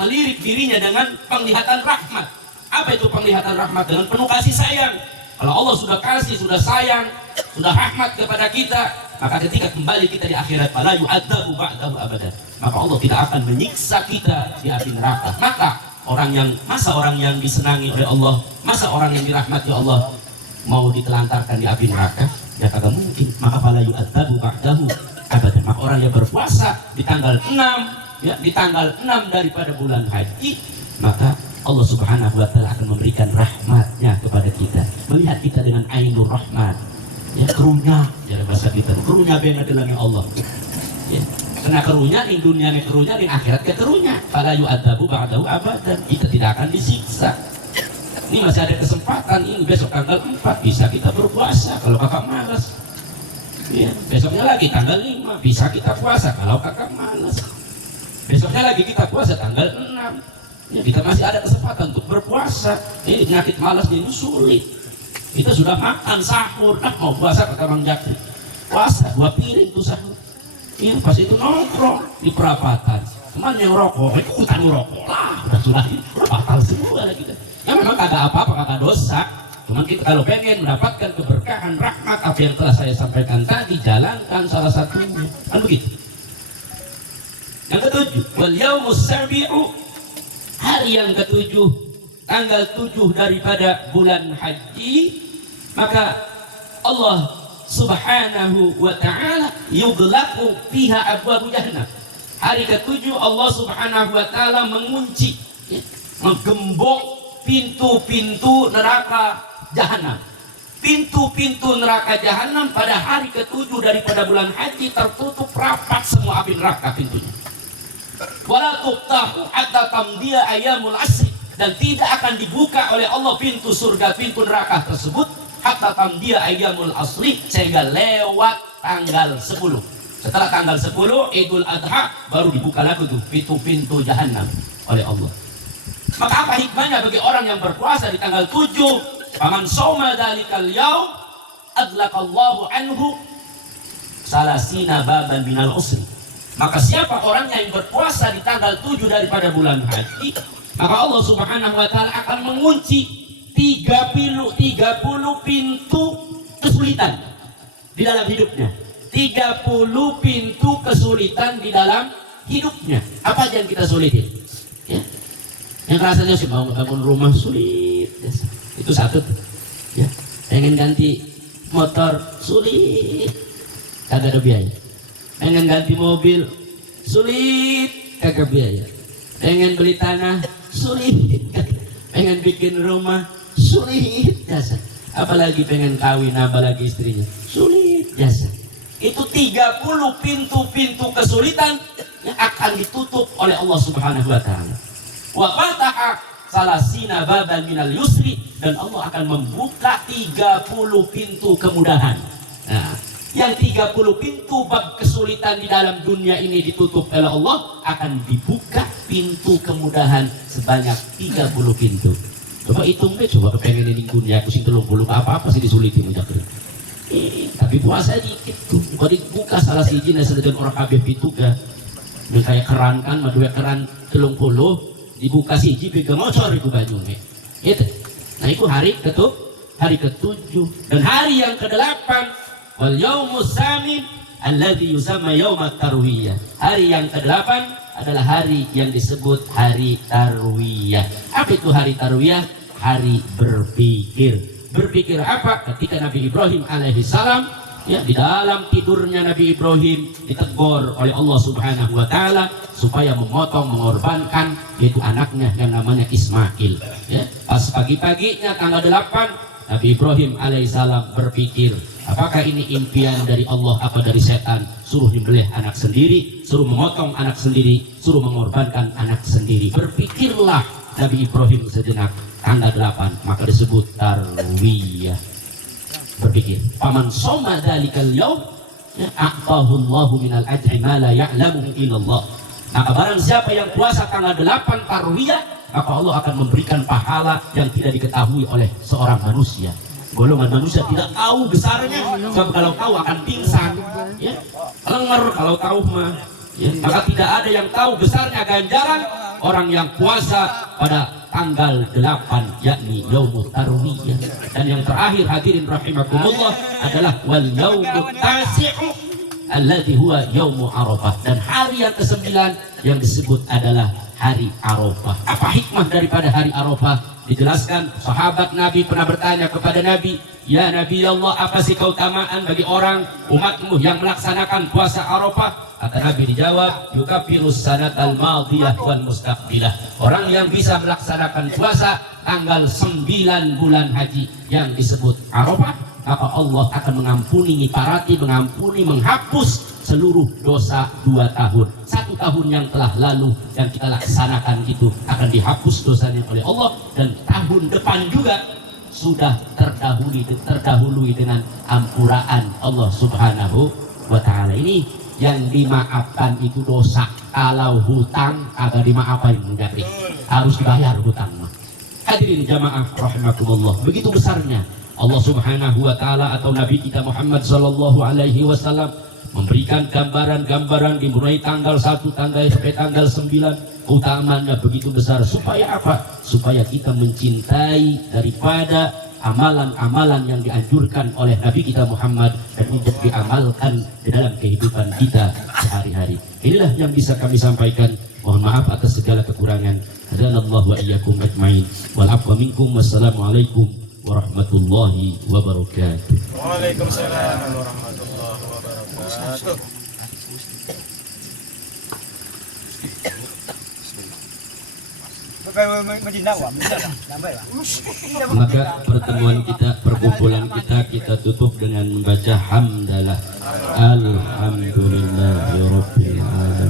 melirik dirinya dengan penglihatan rahmat. Apa itu penglihatan rahmat? Dengan penuh kasih sayang. Kalau Allah sudah kasih, sudah sayang, sudah rahmat kepada kita, maka ketika kembali kita di akhirat, fala yu'adzabu ba'dahu abadan, maka Allah tidak akan menyiksa kita di api neraka. Maka orang yang disenangi oleh Allah, masa orang yang dirahmati Allah mau ditelantarkan di api neraka? Ya kagak mungkin. Maka fala yu'adzabu ba'dahu abadan. Maka orang yang berpuasa di tanggal 6, ya, di tanggal 6 daripada bulan haji, maka Allah Subhanahu wa taala akan memberikan rahmatnya kepada kita, melihat kita dengan ainur rahmat, ya, kerunya, ya bahasa kita, kerunya benar dalamnya Allah, ya, kena kerunya di dunia, nih kerunya di akhirat ke kerunya, fala yu'adzabu ba'dahu abadan, kita tidak akan disiksa. Ini masih ada kesempatan, ini besok tanggal 4 bisa kita berpuasa kalau kakak malas, ya, besoknya lagi tanggal 5 bisa kita puasa kalau kakak malas, besoknya lagi kita puasa tanggal 6. Ya, kita masih ada kesempatan untuk berpuasa. Ini penyakit malas ini sulit. Kita sudah makan sahur, mau puasa kata Bang Jakri. Puasa 2 piring tuh sahur. Ya, pas itu nongkrong di perapatan. Cuman yang rokok, ikutan rokok lah. Sudah batal semua lah kita. Ya memang kagak apa-apa, kagak dosa. Cuman kita kalau pengen mendapatkan keberkahan, rahmat, apa yang telah saya sampaikan tadi, jalankan salah satunya. Kan begitu. Yang ketujuh, wal yaumus sabi'u, hari yang ketujuh, tanggal 7 daripada bulan haji, maka Allah Subhanahu wa ta'ala yughlaqu fiha abwabu jahannam. Hari ketujuh Allah Subhanahu wa ta'ala mengunci, ya, menggembok pintu-pintu neraka jahanam. Pintu-pintu neraka jahanam pada hari ketujuh daripada bulan haji tertutup rapat semua api neraka pintunya. Wala tuftahu hatta tamdiya ayyamul asri, dan tidak akan dibuka oleh Allah pintu surga, pintu neraka tersebut hatta tamdiya ayyamul asri, sehingga lewat tanggal 10. Setelah tanggal 10 Idul Adha baru dibuka lagi tuh pintu-pintu jahanam oleh Allah. Maka apa hikmahnya bagi orang yang berpuasa di tanggal 7? Faman soma dzalikal yaum adlaqallahu anhu salasina baban minal usri. Maka siapa orangnya yang berpuasa di tanggal 7 daripada bulan haji, maka Allah Subhanahu wa taala akan mengunci 30 pintu kesulitan di dalam hidupnya. 30 pintu kesulitan di dalam hidupnya. Apa aja yang kita sulitin? Ya. Yang rasanya sih mau bangun rumah sulit. Itu satu. Ya. Pengen ganti motor sulit. Kagak ada biaya. Pengen ganti mobil sulit, kagak biaya. Pengen beli tanah sulit. Pengen bikin rumah sulit jasa. Apalagi pengen kawin, apalagi istrinya sulit jasa. Itu 30 pintu-pintu kesulitan yang akan ditutup oleh Allah Subhanahu wa taala. Wa fataha salasina baban minal yusri, dan Allah akan membuka 30 pintu kemudahan. Nah, yang 30 pintu bab kesulitan di dalam dunia ini ditutup oleh Allah, akan dibuka pintu kemudahan sebanyak 30 pintu. Coba hitung deh, coba kepengen ini dunia aku sing 30 apa sih disulitin udah kering. Tapi puasa dikit tuh, kalau dibuka salah siji nasa dengan orang kabeh itu ga yang kayak keran kan, madua keran 30 dibuka siji bega ngocor itu bajunya itu. Nah itu hari ke-7 dan hari yang ke-8 wal yaumus samin alladzi yusamma yaumat tarwiyah. Hari yang ke-8 adalah hari yang disebut hari tarwiyah. Apa itu hari tarwiyah? Hari berpikir. Berpikir apa? Ketika Nabi Ibrahim alaihissalam, ya, di dalam tidurnya Nabi Ibrahim ditegur oleh Allah Subhanahu wa taala supaya mengorbankan yaitu anaknya yang namanya Ismail. Ya, pas pagi-paginya tanggal 8 Nabi Ibrahim alaihissalam berpikir, apakah ini impian dari Allah apa dari setan? Suruh nyembelih anak sendiri, suruh memotong anak sendiri, suruh mengorbankan anak sendiri. Berpikirlah Nabi Ibrahim sejenak. Tanggal 8 maka disebut tarwiyah. Berpikir, paman soma dzalikal yaum a'tahu Allahu minal ajri ma la ya'lamu illallah. Maka barang siapa yang puasa tanggal 8 tarwiyah, maka Allah akan memberikan pahala yang tidak diketahui oleh seorang manusia. Golongan manusia tidak tahu besarnya, sebab kalau tahu akan pingsan, ya. Lenger kalau tahu mah, ya. Maka tidak ada yang tahu besarnya ganjaran orang yang puasa pada tanggal 8 yakni yaumut tarwiyah. Dan yang terakhir hadirin rahimakumullah adalah wal yaumut tasi'u alladzi huwa yaumu arafah, dan hari yang ke-9 yang disebut adalah hari Arafah. Apa hikmah daripada hari Arafah? Dijelaskan, sahabat Nabi pernah bertanya kepada Nabi, ya Nabi Allah, apa sih keutamaan bagi orang umatmu yang melaksanakan puasa Arafah? Kata Nabi dijawab, yukafirus sanatal madiyah wal mustaqbilah. Orang yang bisa melaksanakan puasa tanggal 9 bulan haji yang disebut Arafah, maka Allah akan mengampuni, ngiparati, mengampuni, menghapus seluruh dosa 2 tahun. 1 tahun yang telah lalu yang kita laksanakan itu akan dihapus dosanya oleh Allah, dan tahun depan juga sudah terdahului dengan ampunan Allah Subhanahu wa taala. Ini yang dimaafkan itu dosa. Kalau hutang agak dimaafkan, menjadi harus dibayar hutang. Hadirin jamaah rahimakumullah, begitu besarnya Allah Subhanahu wa taala atau Nabi kita Muhammad sallallahu alaihi wasallam memberikan gambaran-gambaran dimulai tanggal 1 sampai tanggal 9. Keutamaannya begitu besar. Supaya apa? Supaya kita mencintai daripada amalan-amalan yang dianjurkan oleh Nabi kita Muhammad dan untuk diamalkan di dalam kehidupan kita sehari-hari. Inilah yang bisa kami sampaikan. Mohon maaf atas segala kekurangan. Hadanallahu wa iyyakum ajmain. Wal afwa minkum. Wassalamualaikum warahmatullahi wabarakatuh. Waalaikumsalam warahmatullahi wabarakatuh. Maka pertemuan kita, perkumpulan kita tutup dengan membaca hamdalah. Alhamdulillahirabbil alamin.